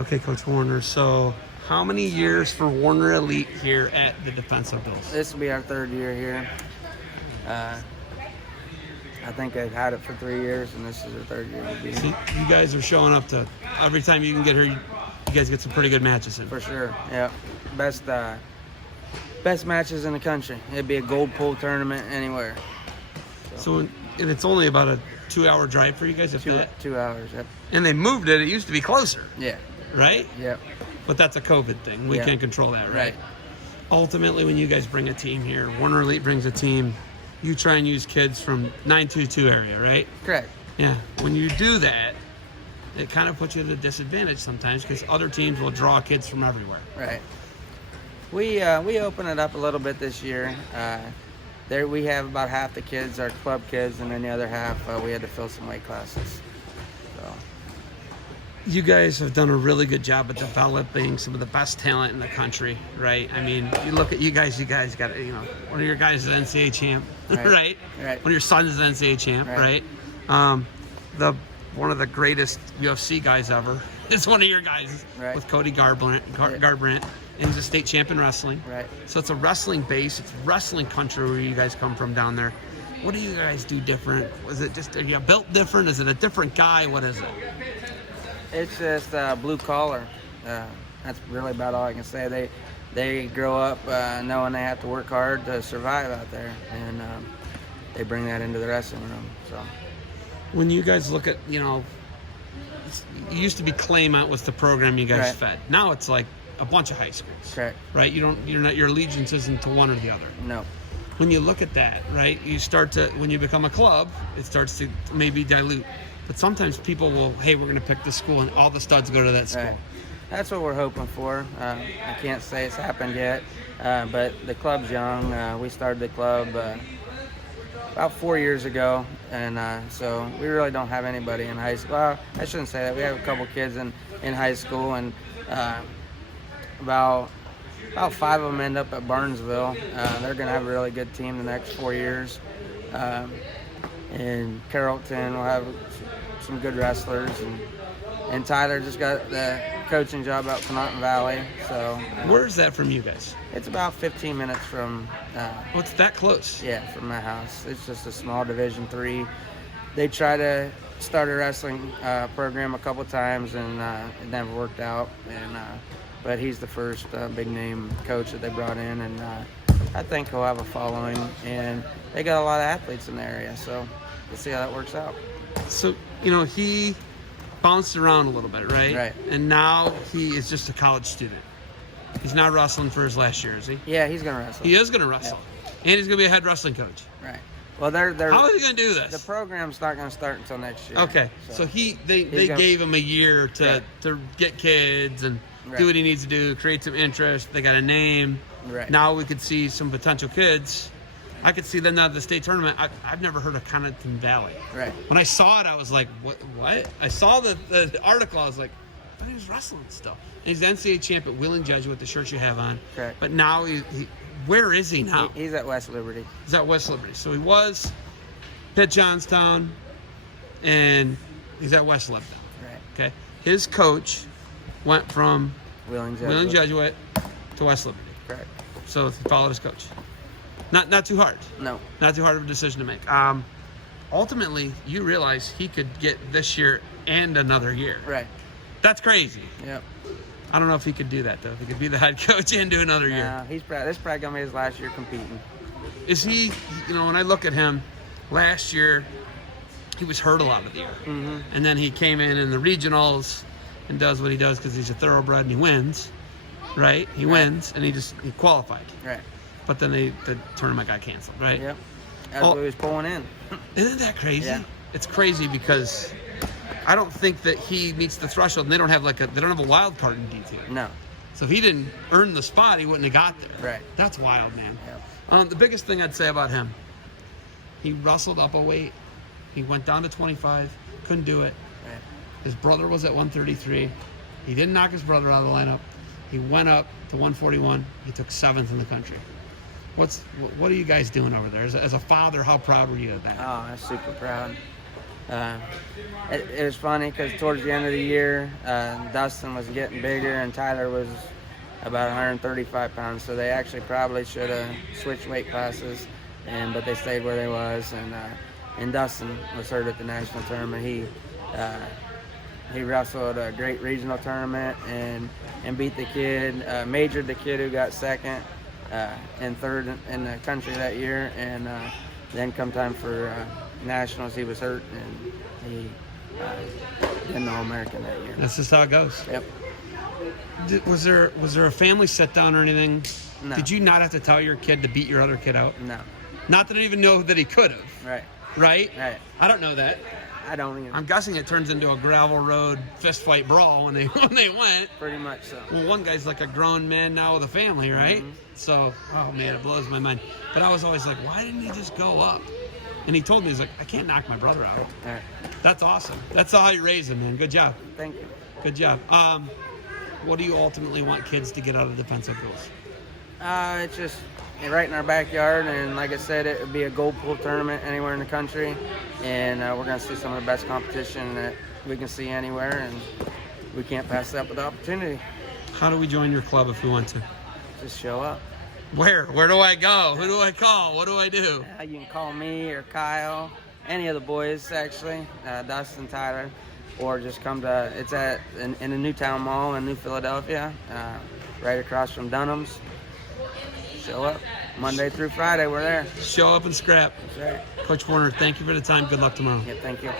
Okay, Coach Warner. So, how many years for Warner Elite here at the Defensive Bills? This will be our third year here. I think they've had it for 3 years, and this is their third year. So you guys are showing up to every time you can get here. You guys get some pretty good matches in. For sure, yeah. Best matches in the country. It'd be a gold pool tournament anywhere. So, and it's only about a 2-hour drive for you guys, if that. 2 hours, yep. And they moved it. It used to be closer, Yeah, right? yep. But that's a COVID thing. We Yeah. can't control that, right? Right. Ultimately, when you guys bring a team here, Warner Elite brings a team, you try and use kids from 922 area, right? Correct. Yeah. When you do that, it kind of puts you at a disadvantage sometimes because other teams will draw kids from everywhere. Right. We open it up a little bit this year. There we have about half the kids are club kids, and then the other half we had to fill some weight classes. So You guys have done a really good job at developing some of the best talent in the country, right? I mean, you look at you guys got, one of your guys is an NCAA champ, Right. right? Right. One of your sons is an NCAA champ, Right. right? One of the greatest UFC guys ever is one of your guys Right. with Cody Garbrandt, and he's a state champ in wrestling. Right. So it's a wrestling base, it's wrestling country where you guys come from down there. What do you guys do different? Was it just, are you built different? Is it a different guy? What is it? it's just blue collar. That's really about all I can say. They grow up knowing they have to work hard to survive out there, and they bring that into the wrestling room. So When you guys look at, it used to be Claymont was the program you guys Right. fed. Now it's like a bunch of high schools, correct. right? Your allegiance isn't to one or the other. No. When you look at that, right, when you become a club, it starts to maybe dilute. But sometimes people will, hey, we're going to pick this school, and all the studs go to that school. Right. That's what we're hoping for. I can't say it's happened yet, but the club's young. We started the club about 4 years ago, and so we really don't have anybody in high school. Well, I shouldn't say that. We have a couple kids in high school, and about 5 of them end up at Barnesville. They're going to have a really good team the next 4 years. In Carrollton, we'll have some good wrestlers, and Tyler just got the coaching job out in Penotton Valley. So Where's that from you guys? it's about 15 minutes from It's that close. from my house. It's just a small Division III. They tried to start a wrestling program a couple times, and it never worked out. And but he's the first big name coach that they brought in, and I think he'll have a following. And they got a lot of athletes in the area, so we'll see how that works out. So, he bounced around a little bit, right? Right. And now he is just a college student. He's not wrestling for his last year, is he? Yeah, he's gonna wrestle. He is going to wrestle. And he's going to be a head wrestling coach. Right. Well, they're How is he going to do the this? program's not gonna start until next year. Okay, so they gonna- gave him a year to, Right. to get kids and Right. do what he needs to do, create some interest. They got a name. Right. Now we could see some potential kids. I could see them now at the state tournament. I've never heard of Connerton Valley. Right. When I saw it, I was like, what? I saw the article. I was like, I thought he was wrestling still. And he's the NCAA champ at Wheeling Jesuit, the shirt you have on. Correct. But now, where is he now? He's at West Liberty. He's at West Liberty. So he was Pitt Johnstown, and he's at West Liberty. Right. Okay. His coach went from Wheeling Jesuit. Wheeling Jesuit to West Liberty. Correct. So he followed his coach. Not too hard. No. Not too hard of a decision to make. Ultimately, you realize he could get this year and another year. Right. That's crazy. Yep. I don't know if he could do that, though. If he could be the head coach and do another year. Yeah. This probably gonna be his last year competing. Is he, when I look at him, last year, he was hurt a lot of the year. Mm-hmm. And then he came in the regionals and does what he does because he's a thoroughbred and he wins, right? He wins, and he qualified. Right. But then the tournament got canceled, right? Yep. That's Oh. what he was pulling in. Isn't that crazy? Yeah. It's crazy because I don't think that he meets the threshold, and they don't have a wild card in D2. No. So if he didn't earn the spot, he wouldn't have got there. Right. That's wild, man. Yep. The biggest thing I'd say about him, he wrestled up a weight. He went down to 25, couldn't do it. Right. His brother was at 133. He didn't knock his brother out of the lineup. He went up to 141. He took 7th in the country. What are you guys doing over there? As a father, how proud were you of that? Oh, I'm super proud. It was funny because towards the end of the year, Dustin was getting bigger and Tyler was about 135 pounds. So they actually probably should have switched weight classes, but they stayed where they was. And Dustin was hurt at the national tournament. He wrestled a great regional tournament and beat the kid, majored the kid who got second and third in the country that year. And then come time for nationals, he was hurt and he didn't All-American that year. That's just how it goes. Yep. Was there a family sit down or anything? No. Did you not have to tell your kid to beat your other kid out? No. Not that I even know that he could have. Right. Right? Right. I don't know that. I don't even. I'm guessing it turns into a gravel road fist fight brawl when they went. Pretty much so. Well, one guy's like a grown man now with a family, right? Mm-hmm. So, oh man, it blows my mind. But I was always like, why didn't he just go up? And he told me, he's like, I can't knock my brother out. All right. That's awesome. That's how you raise him, man. Good job. Thank you. Good job. What do you ultimately want kids to get out of defensive rules? It's just right in our backyard, and like I said, it would be a gold pool tournament anywhere in the country, and we're going to see some of the best competition that we can see anywhere, and we can't pass up the opportunity. How do we join your club if we want to? Just show up. Where? Where do I go? Who do I call? What do I do? You can call me or Kyle, any of the boys actually, Dustin, Tyler, or just come to, it's in the Newtown Mall in New Philadelphia, right across from Dunham's. Show up. Monday through Friday, we're there. Show up and scrap. That's right. Coach Warner, thank you for the time. Good luck tomorrow. Yeah, thank you.